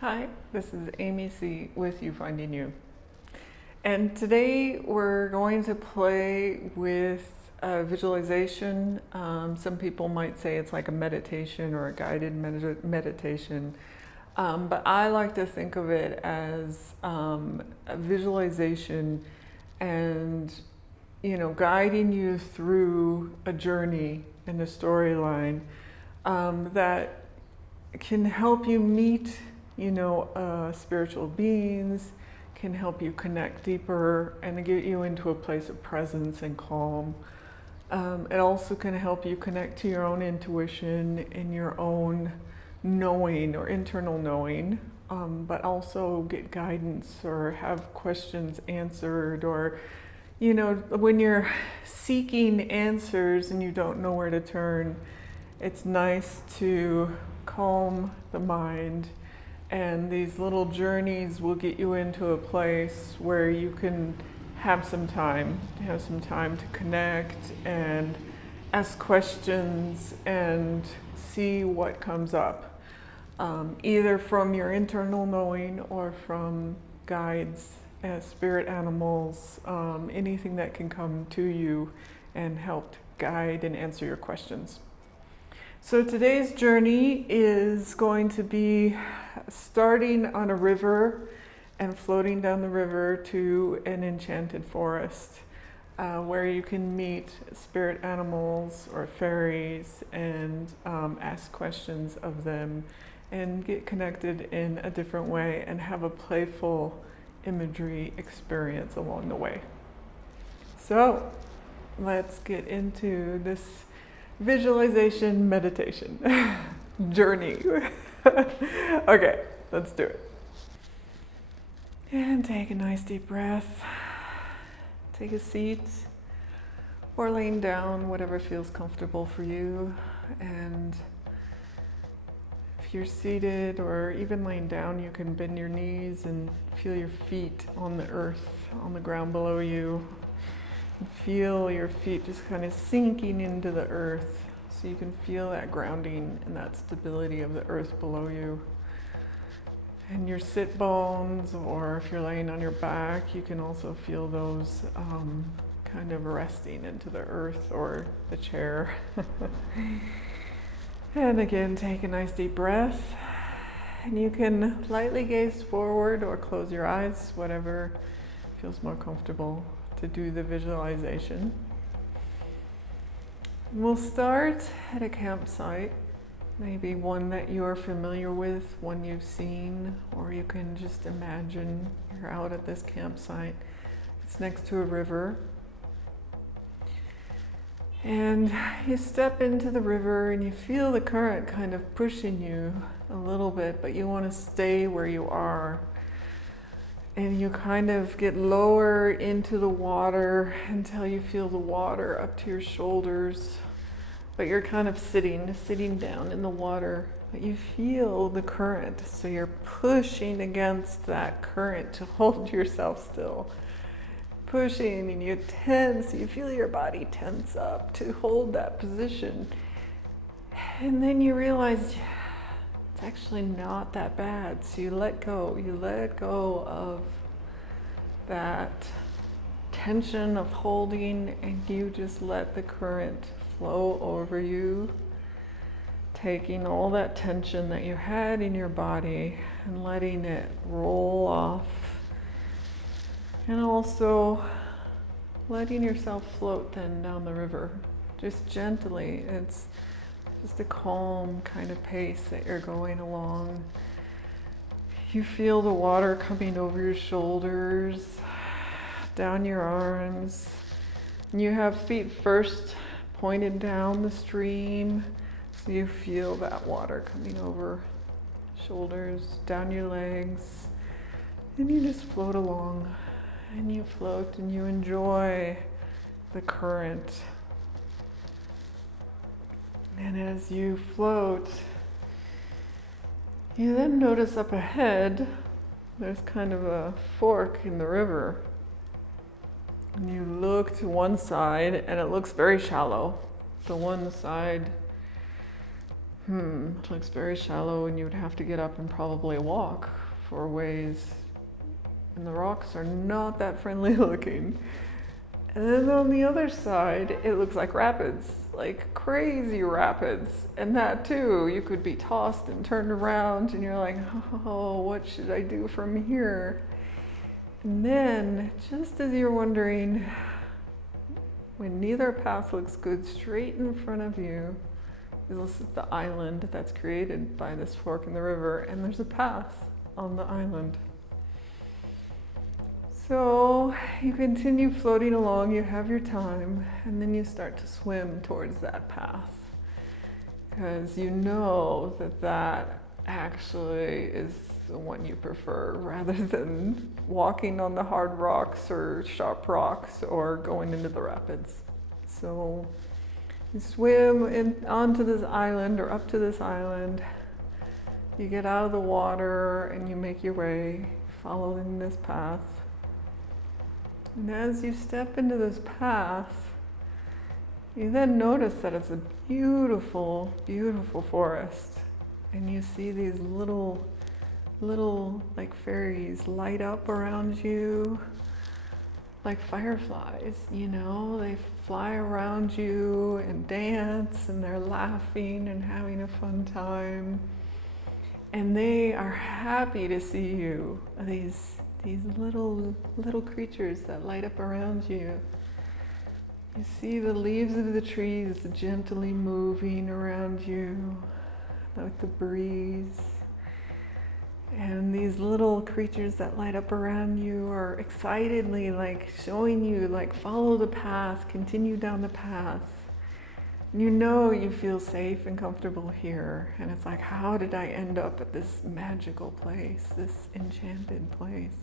Hi, this is Amy C. with You Finding You. And today we're going to play with visualization. Some people might say it's like a meditation or a guided meditation. But I like to think of it as a visualization and, guiding you through a journey and a storyline that can help you meet spiritual beings, can help you connect deeper and get you into a place of presence and calm. It also can help you connect to your own intuition and your own knowing or internal knowing, but also get guidance or have questions answered, or when you're seeking answers and you don't know where to turn, it's nice to calm the mind. And these little journeys will get you into a place where you can have some time to connect and ask questions and see what comes up, either from your internal knowing or from guides, spirit animals, anything that can come to you and help guide and answer your questions. So today's journey is going to be starting on a river and floating down the river to an enchanted forest, where you can meet spirit animals or fairies and ask questions of them and get connected in a different way and have a playful imagery experience along the way. So let's get into this visualization meditation journey. Okay, let's do it. And take a nice deep breath. Take a seat or laying down, whatever feels comfortable for you. And if you're seated or even laying down, you can bend your knees and feel your feet on the earth, on the ground below you. Feel your feet just kind of sinking into the earth, so you can feel that grounding and that stability of the earth below you. And your sit bones, or if you're laying on your back, you can also feel those kind of resting into the earth or the chair. And again, take a nice deep breath. And you can lightly gaze forward or close your eyes, whatever feels more comfortable to do the visualization. We'll start at a campsite, maybe one that you're familiar with, one you've seen, or you can just imagine you're out at this campsite. It's next to a river. And you step into the river and you feel the current kind of pushing you a little bit, but you want to stay where you are. And you kind of get lower into the water until you feel the water up to your shoulders. But you're kind of sitting down in the water. But you feel the current, so you're pushing against that current to hold yourself still. Pushing, and you tense, you feel your body tense up to hold that position. And then you realize it's actually not that bad. So you let go of that tension of holding, and you just let the current flow over you, taking all that tension that you had in your body and letting it roll off, and also letting yourself float then down the river, just gently. It's just a calm kind of pace that you're going along. You feel the water coming over your shoulders, down your arms. And you have feet first pointed down the stream, so you feel that water coming over shoulders, down your legs. And you just float along, and you float and you enjoy the current. And as you float, you then notice up ahead, there's kind of a fork in the river. And you look to one side, and it looks very shallow. The one side it looks very shallow, and you would have to get up and probably walk for a ways. And the rocks are not that friendly looking. And then on the other side, it looks like rapids, like crazy rapids. And that too, you could be tossed and turned around, and you're like, oh, what should I do from here? And then, just as you're wondering, when neither path looks good, straight in front of you, this is the island that's created by this fork in the river, and there's a path on the island. So you continue floating along, you have your time, and then you start to swim towards that path, because you know that that actually is the one you prefer, rather than walking on the hard rocks or sharp rocks or going into the rapids. So you swim onto this island or up to this island, you get out of the water and you make your way following this path. And as you step into this path, you then notice that it's a beautiful, beautiful forest. And you see these little like fairies light up around you, like fireflies, you know, they fly around you and dance, and they're laughing and having a fun time. And they are happy to see you, these little creatures that light up around you. You see the leaves of the trees gently moving around you, like the breeze. And these little creatures that light up around you are excitedly like showing you, like, follow the path, continue down the path. You know you feel safe and comfortable here. And it's like, how did I end up at this magical place, this enchanted place?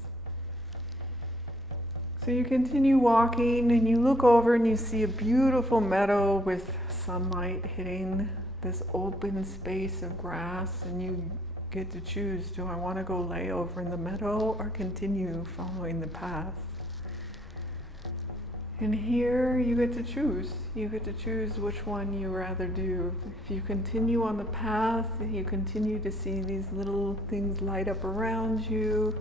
So you continue walking, and you look over and you see a beautiful meadow with sunlight hitting this open space of grass, and you get to choose, do I want to go lay over in the meadow or continue following the path? And here you get to choose. You get to choose which one you rather do. If you continue on the path, you continue to see these little things light up around you.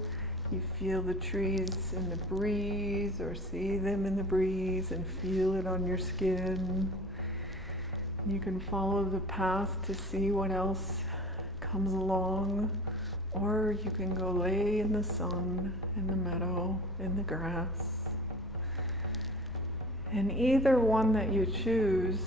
You feel the trees in the breeze, or see them in the breeze and feel it on your skin. You can follow the path to see what else comes along, or you can go lay in the sun, in the meadow, in the grass. And either one that you choose,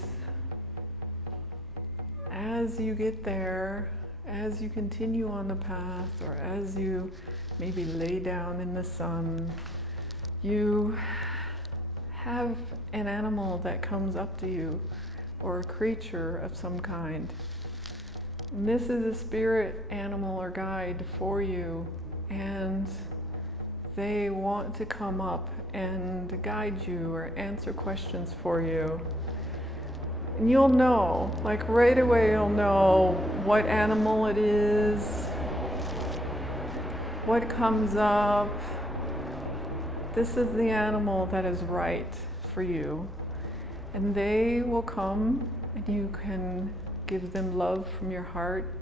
as you get there, as you continue on the path, or as you maybe lay down in the sun, you have an animal that comes up to you, or a creature of some kind. And this is a spirit animal or guide for you, and they want to come up and guide you or answer questions for you. And you'll know, like right away, you'll know what animal it is, what comes up. This is the animal that is right for you. And they will come, and you can give them love from your heart.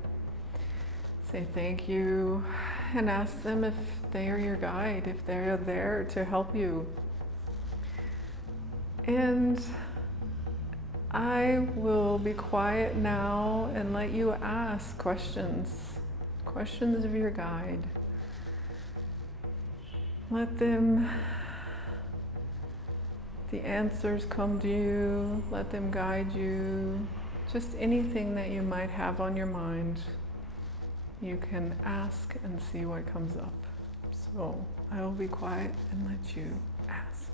Say thank you, and ask them if they are your guide, if they're there to help you. And I will be quiet now and let you ask questions of your guide. Let them, the answers come to you, let them guide you. Just anything that you might have on your mind, you can ask and see what comes up. So I will be quiet and let you ask.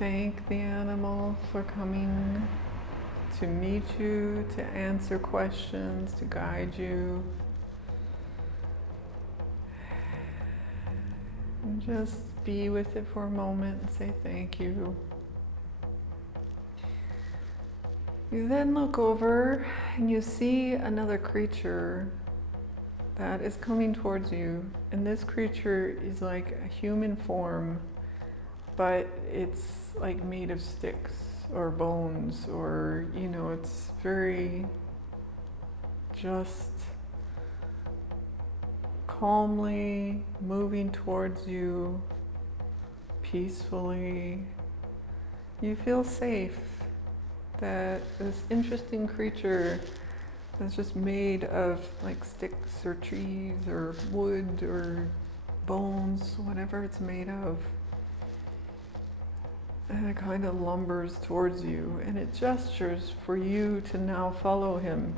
thank the animal for coming to meet you, to answer questions, to guide you. And just be with it for a moment and say thank you. You then look over and you see another creature that is coming towards you. And this creature is like a human form, but it's like made of sticks or bones, or, you know, it's very just calmly moving towards you, peacefully. You feel safe that this interesting creature that's just made of like sticks or trees or wood or bones, whatever it's made of, and it kind of lumbers towards you, and it gestures for you to now follow him.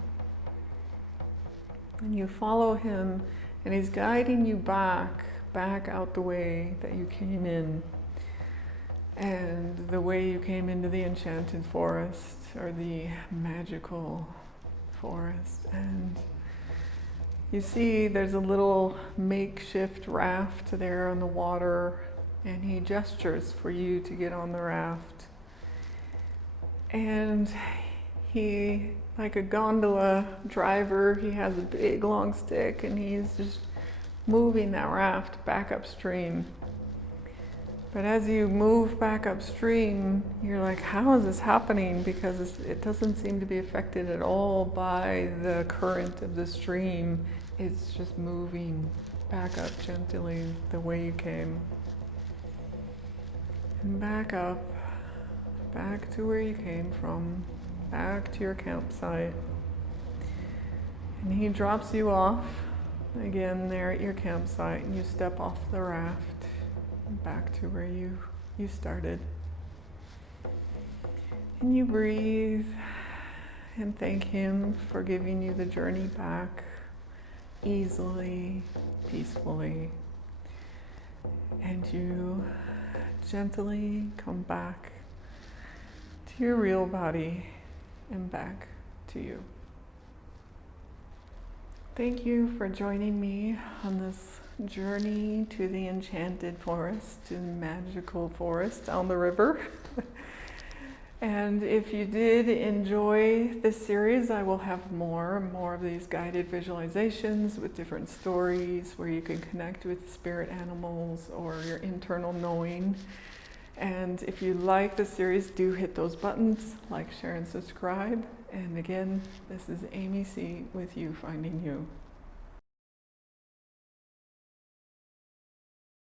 And you follow him, and he's guiding you back out the way that you came in, and the way you came into the Enchanted Forest, or the magical forest. And you see there's a little makeshift raft there on the water, and he gestures for you to get on the raft. And he, like a gondola driver, he has a big long stick, and he's just moving that raft back upstream. But as you move back upstream, you're like, how is this happening? Because it doesn't seem to be affected at all by the current of the stream. It's just moving back up gently the way you came. And back up, back to where you came from, back to your campsite. And he drops you off again there at your campsite, and you step off the raft back to where you started. And you breathe and thank him for giving you the journey back easily, peacefully. And you gently come back to your real body and back to you. Thank you for joining me on this journey to the Enchanted Forest, to the magical forest down the river. And if you did enjoy this series, I will have more of these guided visualizations with different stories where you can connect with spirit animals or your internal knowing. And if you like the series, do hit those buttons, like, share, and subscribe. And again, this is Amy C. with You Finding You.